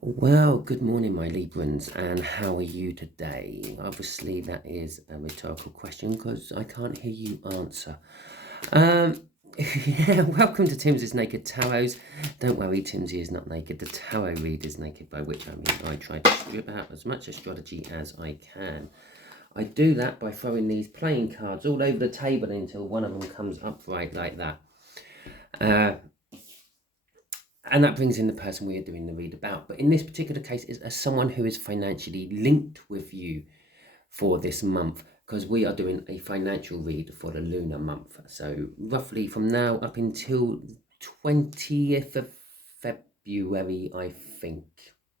Well, good morning, my Librans, and how are you today? Obviously, that is a rhetorical question because I can't hear you answer. Yeah, welcome to Timsy's Naked Tarots. Don't worry, Timsy is not naked. The tarot read is naked, by which I mean I try to strip out as much astrology as I can. I do that by throwing these playing cards all over the table until one of them comes upright like that. And that brings in the person we are doing the read about. But in this particular case, is as someone who is financially linked with you for this month, because we are doing a financial read for the lunar month. So roughly from now up until 20th of February, I think.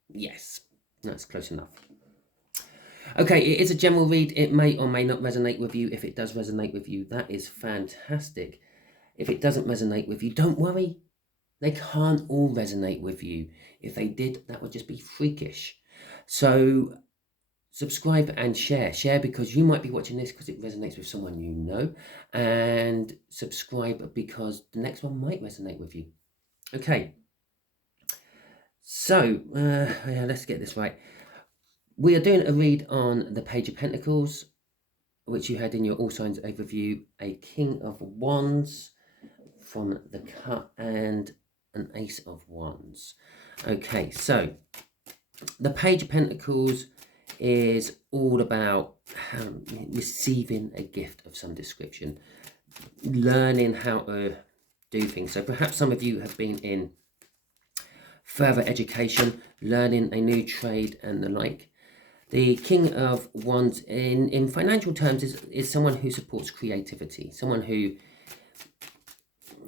Yes, that's close enough. Okay, it is a general read. It may or may not resonate with you. If it does resonate with you, that is fantastic. If it doesn't resonate with you, don't worry. They can't all resonate with you. If they did, that would just be freakish. So subscribe and share. Share because you might be watching this because it resonates with someone you know. And subscribe because the next one might resonate with you. Okay. So, let's get this right. We are doing a read on the Page of Pentacles, which you had in your All Signs overview, a King of Wands from the cut and an Ace of Wands. Okay, so the Page of Pentacles is all about receiving a gift of some description, learning how to do things. So perhaps some of you have been in further education, learning a new trade and the like. The King of Wands in financial terms is someone who supports creativity, someone who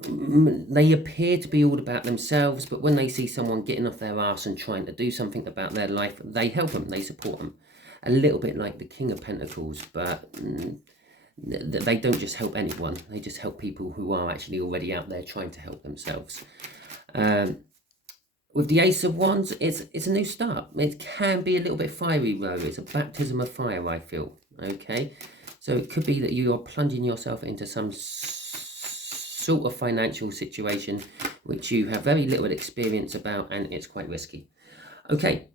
they appear to be all about themselves, but when they see someone getting off their arse and trying to do something about their life, they help them, they support them. A little bit like the King of Pentacles, but they don't just help anyone, they just help people who are actually already out there trying to help themselves. With the Ace of Wands, it's a new start. It can be a little bit fiery, though. It's a baptism of fire, I feel. Okay, so it could be that you are plunging yourself into some sort of financial situation which you have very little experience about, and it's quite risky. Okay,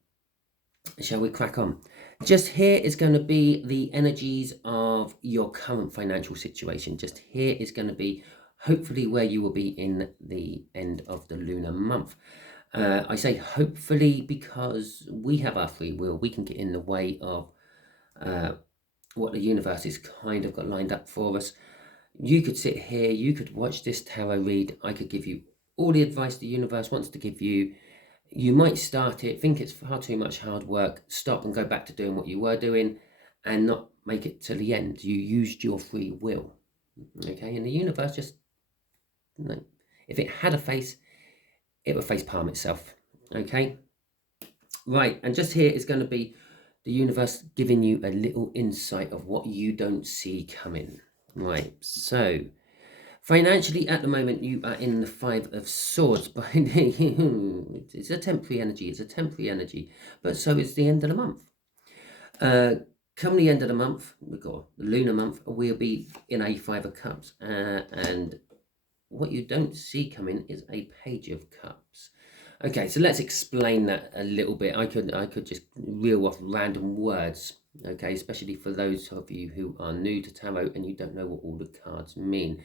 shall we crack on? Just here is going to be the energies of your current financial situation. Just here is going to be hopefully where you will be in the end of the lunar month. I say hopefully because we have our free will. We can get in the way of what the universe has kind of got lined up for us. You could sit here, you could watch this tarot read. I could give you all the advice the universe wants to give you. You might start it, think it's far too much hard work, stop and go back to doing what you were doing and not make it to the end. You used your free will. Okay, and the universe just, if it had a face, it would face palm itself. Okay, right, and just here is going to be the universe giving you a little insight of what you don't see coming. Right, so financially at the moment you are in the Five of Swords, but it's a temporary energy, but so is the end of the month. Come the end of the month, we've got the lunar month, we'll be in a Five of Cups, and what you don't see coming is a Page of Cups. Okay, so let's explain that a little bit. I could just reel off random words, okay, especially for those of you who are new to tarot and you don't know what all the cards mean.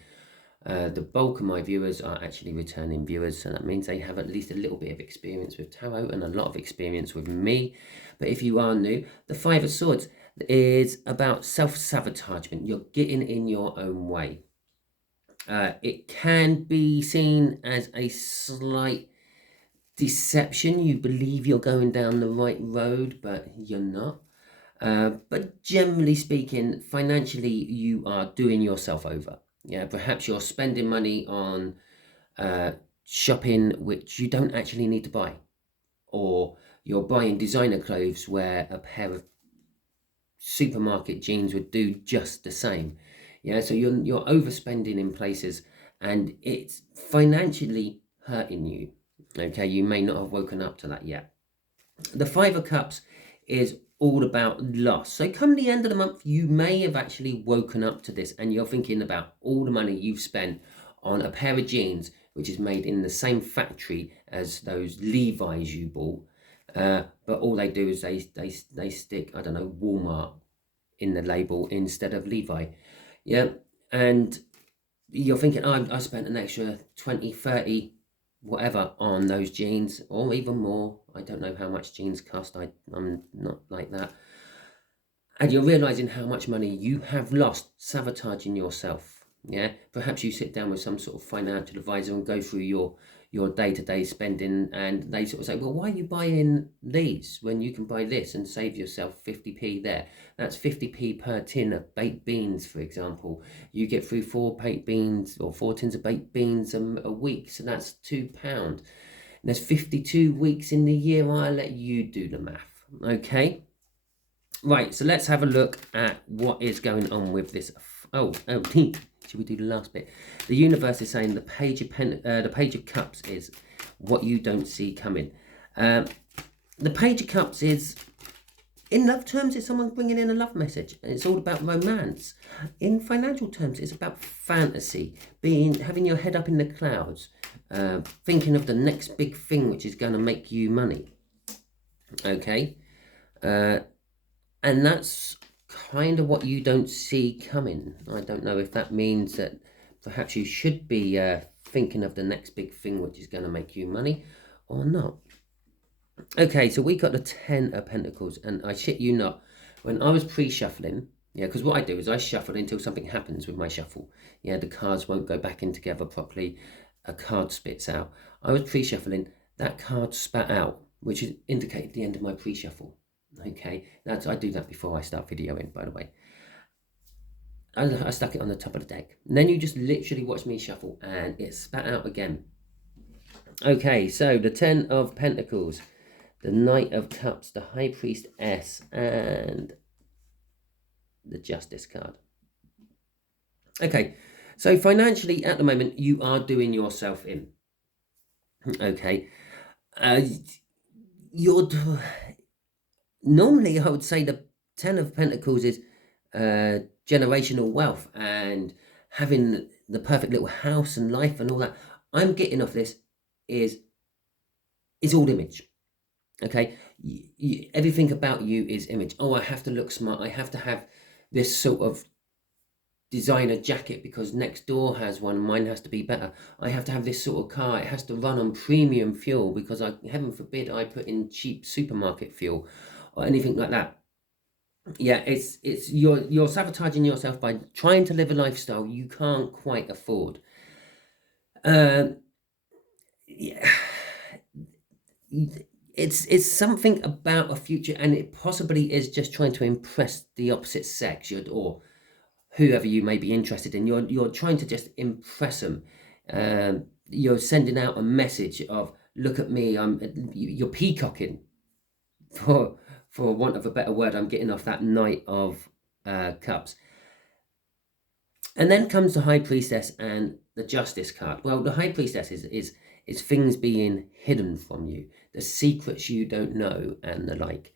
The bulk of my viewers are actually returning viewers, so that means they have at least a little bit of experience with tarot and a lot of experience with me. But if you are new, the Five of Swords is about self-sabotagement. You're getting in your own way. It can be seen as a slight deception. You believe you're going down the right road, but you're not. But generally speaking, financially, you are doing yourself over. Yeah, perhaps you're spending money on shopping which you don't actually need to buy, or you're buying designer clothes where a pair of supermarket jeans would do just the same. Yeah, so you're overspending in places, and it's financially hurting you. Okay, you may not have woken up to that yet. The Five of Cups is all about loss. So come the end of the month, you may have actually woken up to this and you're thinking about all the money you've spent on a pair of jeans which is made in the same factory as those Levi's you bought, But all they do is they stick, I don't know, Walmart in the label instead of Levi. Yeah, and you're thinking, oh, I spent an extra 20, 30, whatever on those jeans, or even more. I don't know how much jeans cost. I'm not like that. And you're realizing how much money you have lost sabotaging yourself. Yeah, perhaps you sit down with some sort of financial advisor and go through your day-to-day spending, and they sort of say, well, why are you buying these when you can buy this and save yourself 50p there? That's 50p per tin of baked beans, for example. You get through 4 baked beans or 4 tins of baked beans a week, so that's £2. And there's 52 weeks in the year. I'll let you do the math, okay? Right, so let's have a look at what is going on with this. Should we do the last bit? The universe is saying the page of cups is what you don't see coming. The page of cups is, in love terms, it's someone bringing in a love message. It's all about romance. In financial terms, it's about fantasy, having your head up in the clouds, thinking of the next big thing which is going to make you money. Okay. And that's kind of what you don't see coming. I don't know if that means that perhaps you should be thinking of the next big thing which is going to make you money or not. Okay, so we got the 10 of Pentacles, and I shit you not, when I was pre-shuffling, yeah, because what I do is I shuffle until something happens with my shuffle. Yeah, the cards won't go back in together properly. A card spits out. I was pre-shuffling, that card spat out, which indicated the end of my pre-shuffle. Okay, I do that before I start videoing, by the way. I stuck it on the top of the deck. And then you just literally watch me shuffle, and it spat out again. Okay, so the 10 of Pentacles, the Knight of Cups, the High Priestess, and the Justice card. Okay, so financially at the moment, you are doing yourself in. Okay, normally I would say the 10 of Pentacles is generational wealth and having the perfect little house and life and all that. I'm getting off this is all image. Okay, everything about you is image. Oh, I have to look smart. I have to have this sort of designer jacket because next door has one. Mine has to be better. I have to have this sort of car. It has to run on premium fuel because heaven forbid I put in cheap supermarket fuel or anything like that. Yeah, you're sabotaging yourself by trying to live a lifestyle you can't quite afford. Yeah, it's something about a future, and it possibly is just trying to impress the opposite sex, or whoever you may be interested in. You're trying to just impress them. You're sending out a message of, look at me. You're peacocking, for want of a better word. I'm getting off that Knight of Cups. And then comes the High Priestess and the Justice card. Well, the High Priestess is things being hidden from you, the secrets you don't know, and the like.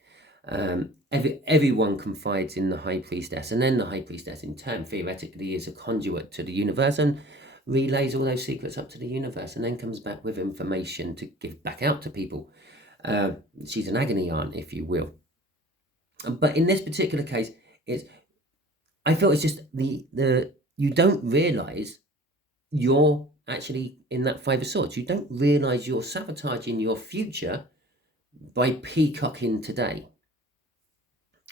Everyone confides in the High Priestess, and then the High Priestess in turn theoretically is a conduit to the universe and relays all those secrets up to the universe, and then comes back with information to give back out to people. She's an agony aunt, if you will. But in this particular case, I feel it's just you don't realize you're actually in that Five of Swords. You don't realize you're sabotaging your future by peacocking today.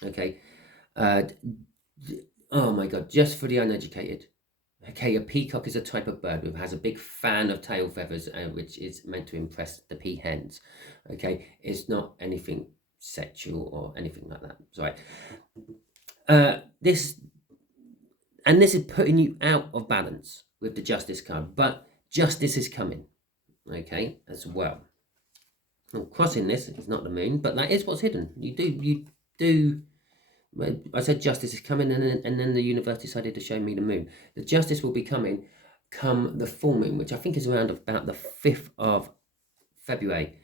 Okay. Oh my God, just for the uneducated. Okay, a peacock is a type of bird who has a big fan of tail feathers, which is meant to impress the peahens. Okay, it's not anything sexual or anything like that. Sorry. This is putting you out of balance with the Justice card, but justice is coming. Okay, as well. Well, crossing this is not the moon, but that is what's hidden. You do. I said justice is coming, and then the universe decided to show me the moon. The justice will be coming come the full moon, which I think is around about the 5th of February.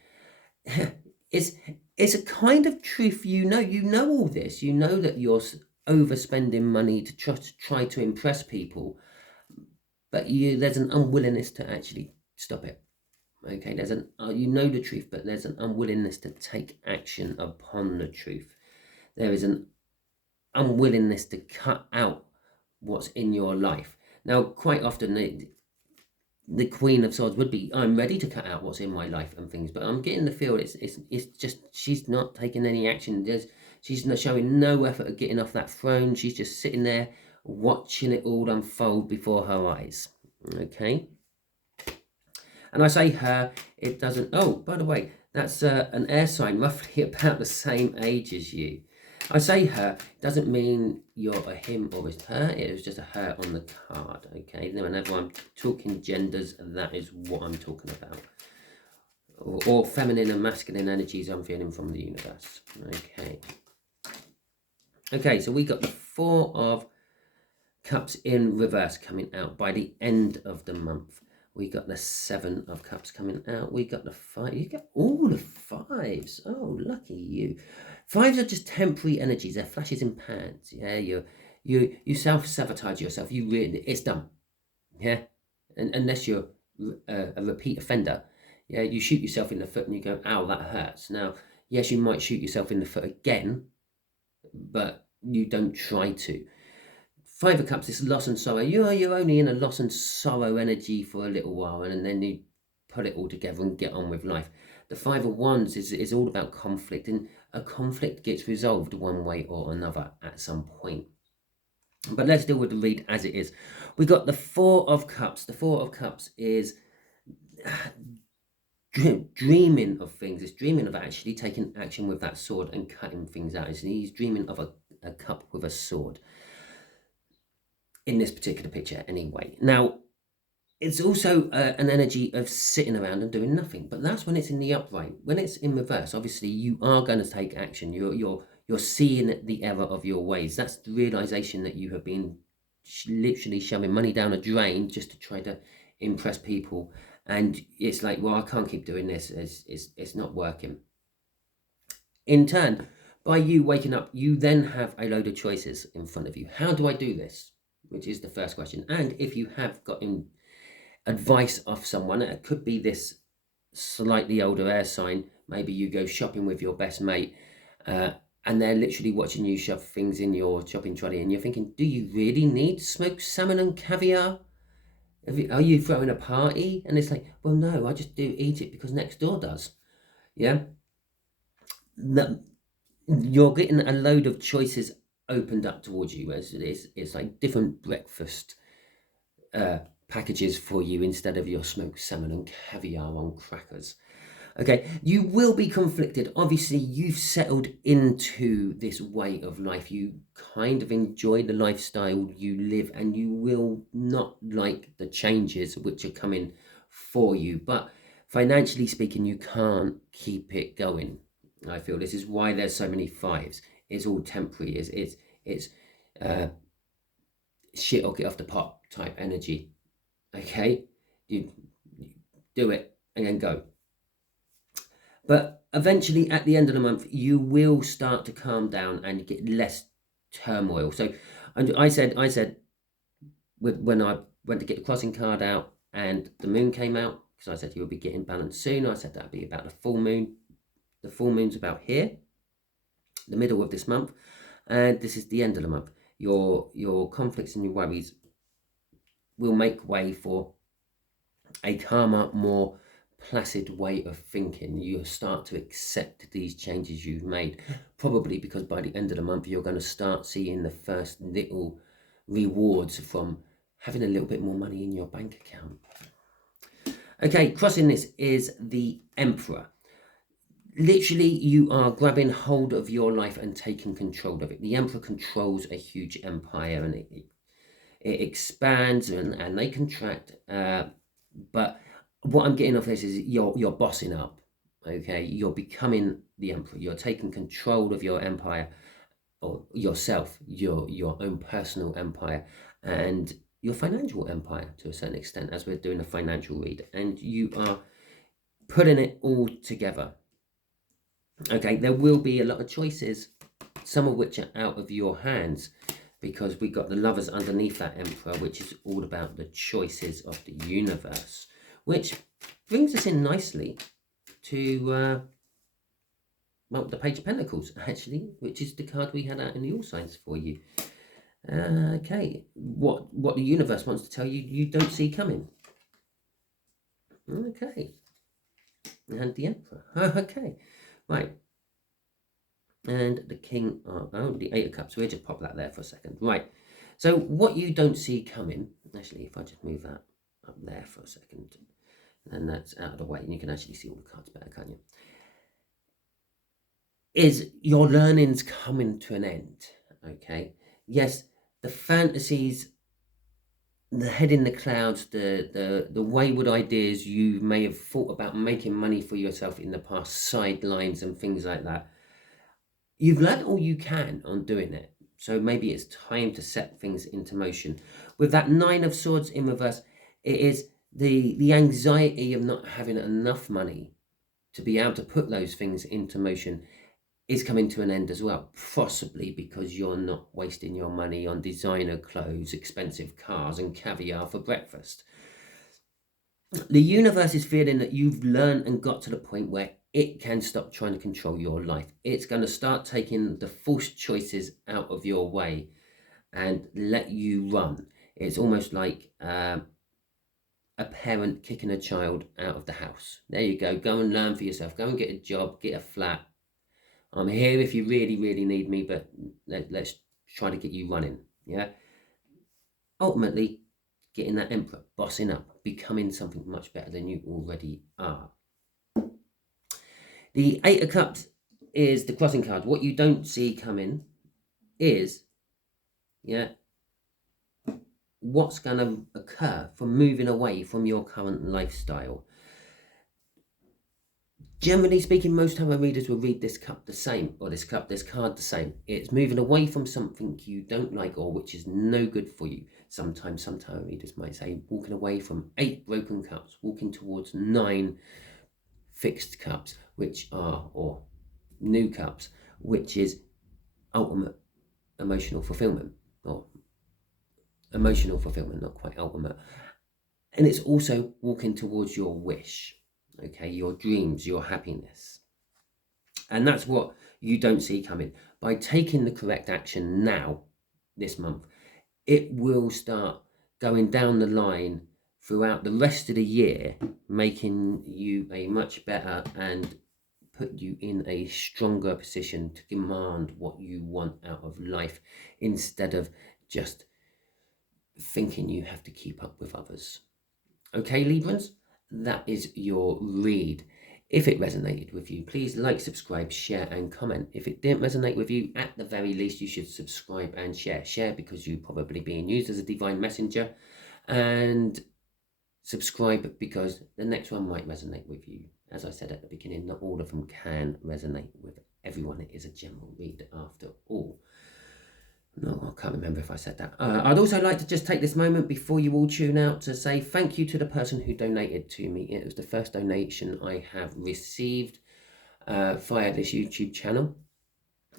It's a kind of truth. You know all this. You know that you're overspending money to try to impress people, but there's an unwillingness to actually stop it. Okay, there's an you know the truth, but there's an unwillingness to take action upon the truth. There is an unwillingness to cut out what's in your life. Now, quite often the Queen of Swords would be, I'm ready to cut out what's in my life and things, but I'm getting the feel it's just she's not taking any action. She's not showing no effort at getting off that throne. She's just sitting there watching it all unfold before her eyes. Okay. And I say her, it doesn't... Oh, by the way, that's an air sign roughly about the same age as you. I say her, doesn't mean you're a him or a her. It was just a her on the card, okay? Whenever I'm talking genders, that is what I'm talking about. Or feminine and masculine energies I'm feeling from the universe, okay? Okay, so we got the Four of Cups in reverse coming out by the end of the month. We got the Seven of Cups coming out. We got the Five. You got all the fives. Oh, lucky you. Fives are just temporary energies. They're flashes in pans. Yeah, you self-sabotage yourself. You really, it's done. Yeah, and unless you're a repeat offender, yeah, you shoot yourself in the foot and you go, ow, that hurts. Now, yes, you might shoot yourself in the foot again, but you don't try to. Five of Cups is loss and sorrow. You're only in a loss and sorrow energy for a little while, and then you put it all together and get on with life. The Five of Wands is all about conflict, and a conflict gets resolved one way or another at some point. But let's deal with the read as it is. We got the Four of Cups. The Four of Cups is dreaming of things. It's dreaming of actually taking action with that sword and cutting things out. He's dreaming of a cup with a sword. In this particular picture anyway. Now, it's also an energy of sitting around and doing nothing, but that's when it's in the upright. When it's in reverse, obviously you are going to take action. You're seeing the error of your ways. That's the realization that you have been literally shoving money down a drain just to try to impress people, and it's like, well, I can't keep doing this. It's not working. In turn, by you waking up, you then have a load of choices in front of you. How do I do this? Which is the first question. And if you have gotten advice off someone, it could be this slightly older air sign. Maybe you go shopping with your best mate and they're literally watching you shove things in your shopping trolley, and you're thinking, do you really need smoked salmon and caviar? Are you throwing a party? And it's like, well, no, I just do eat it because next door does. Yeah? You're getting a load of choices opened up towards you, as it's like different breakfast packages for you instead of your smoked salmon and caviar on crackers. Okay, you will be conflicted. Obviously, you've settled into this way of life. You kind of enjoy the lifestyle you live, and you will not like the changes which are coming for you. But financially speaking, you can't keep it going. I feel this is why there's so many fives. It's all temporary. It's shit or get off the pot type energy. Okay, you do it and then go. But eventually, at the end of the month, you will start to calm down and get less turmoil. So, I said when I went to get the crossing card out and the moon came out, because I said you will be getting balance soon. I said that'd be about the full moon. The full moon's about here, the middle of this month, and this is the end of the month. Your conflicts and your worries will make way for a calmer, more placid way of thinking. You start to accept these changes you've made, probably because by the end of the month you're going to start seeing the first little rewards from having a little bit more money in your bank account. Okay, crossing this is the Emperor. Literally, you are grabbing hold of your life and taking control of it. The Emperor controls a huge empire, and it expands and they contract. But what I'm getting off this is you're bossing up. Okay, you're becoming the Emperor. You're taking control of your empire, or yourself, your own personal empire, and your financial empire to a certain extent, as we're doing a financial read, and you are putting it all together. Okay, there will be a lot of choices, some of which are out of your hands, because we got the Lovers underneath that Emperor, which is all about the choices of the universe, which brings us in nicely to well, the Page of Pentacles, actually, which is the card we had out in the All Signs for you. Okay, what the universe wants to tell you, you don't see coming. Okay, and the Emperor. Okay, right. And the King of, oh, the Eight of Cups. We'll just pop that there for a second. Right, so what you don't see coming, actually, if I just move that up there for a second, and that's out of the way, and you can actually see all the cards better, can't you? Is your learning's coming to an end, okay? Yes, the fantasies, the head in the clouds, the wayward ideas you may have thought about making money for yourself in the past, sidelines and things like that. You've learned all you can on doing it. So maybe it's time to set things into motion. With that Nine of Swords in reverse, it is the anxiety of not having enough money to be able to put those things into motion is coming to an end as well, possibly because you're not wasting your money on designer clothes, expensive cars, and caviar for breakfast. The universe is feeling that you've learned and got to the point where it can stop trying to control your life. It's going to start taking the false choices out of your way and let you run. It's almost like a parent kicking a child out of the house. There you go and learn for yourself, go and get a job, get a flat. I'm here if you really, really need me, but let's try to get you running, yeah? Ultimately, getting that Emperor, bossing up, becoming something much better than you already are. The Eight of Cups is the crossing card. What you don't see coming is, yeah, what's going to occur from moving away from your current lifestyle. Generally speaking, most tarot readers will read this cup the same, or this card the same. It's moving away from something you don't like or which is no good for you. Sometimes some tarot readers might say walking away from 8 broken cups, walking towards 9 fixed cups, which are, or new cups, which is ultimate emotional fulfillment, or emotional fulfillment, not quite ultimate. And it's also walking towards your wish. Okay, your dreams, your happiness. And that's what you don't see coming. By taking the correct action now, this month, it will start going down the line throughout the rest of the year, making you a much better and put you in a stronger position to demand what you want out of life, instead of just thinking you have to keep up with others. Okay, Librans? That is your read. If it resonated with you, please like, subscribe, share, and comment. If it didn't resonate with you, at the very least, you should subscribe and share. Share because you're probably being used as a divine messenger, and subscribe because the next one might resonate with you. As I said at the beginning, not all of them can resonate with everyone. It is a general read after all. No, I can't remember if I said that. I'd also like to just take this moment before you all tune out to say thank you to the person who donated to me. It was the first donation I have received via this YouTube channel.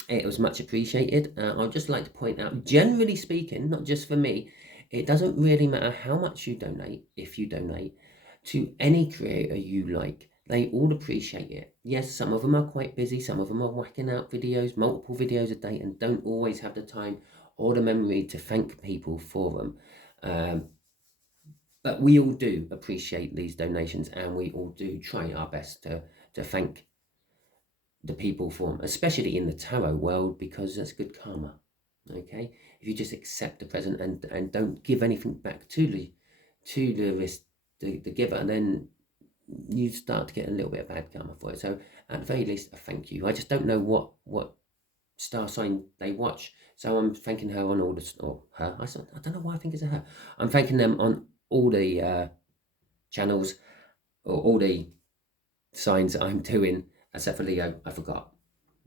It was much appreciated. I'd just like to point out, generally speaking, not just for me, it doesn't really matter how much you donate, if you donate, to any creator you like. They all appreciate it. Yes, some of them are quite busy. Some of them are whacking out videos, multiple videos a day, and don't always have the time or the memory to thank people for them. But we all do appreciate these donations, and we all do try our best to thank the people for them, especially in the tarot world, because that's good karma. Okay, if you just accept the present and don't give anything back to the giver, and then you start to get a little bit of bad karma for it. So at the very least, a thank you. I just don't know what star sign they watch, so I'm thanking her on all the, or her, I don't know why I think it's a her. I'm thanking them on all the channels, or all the signs that I'm doing, except for Leo. I forgot.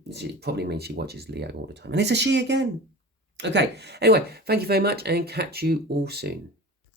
It probably means she watches Leo all the time, and it's a she again. Okay, anyway, thank you very much, and catch you all soon.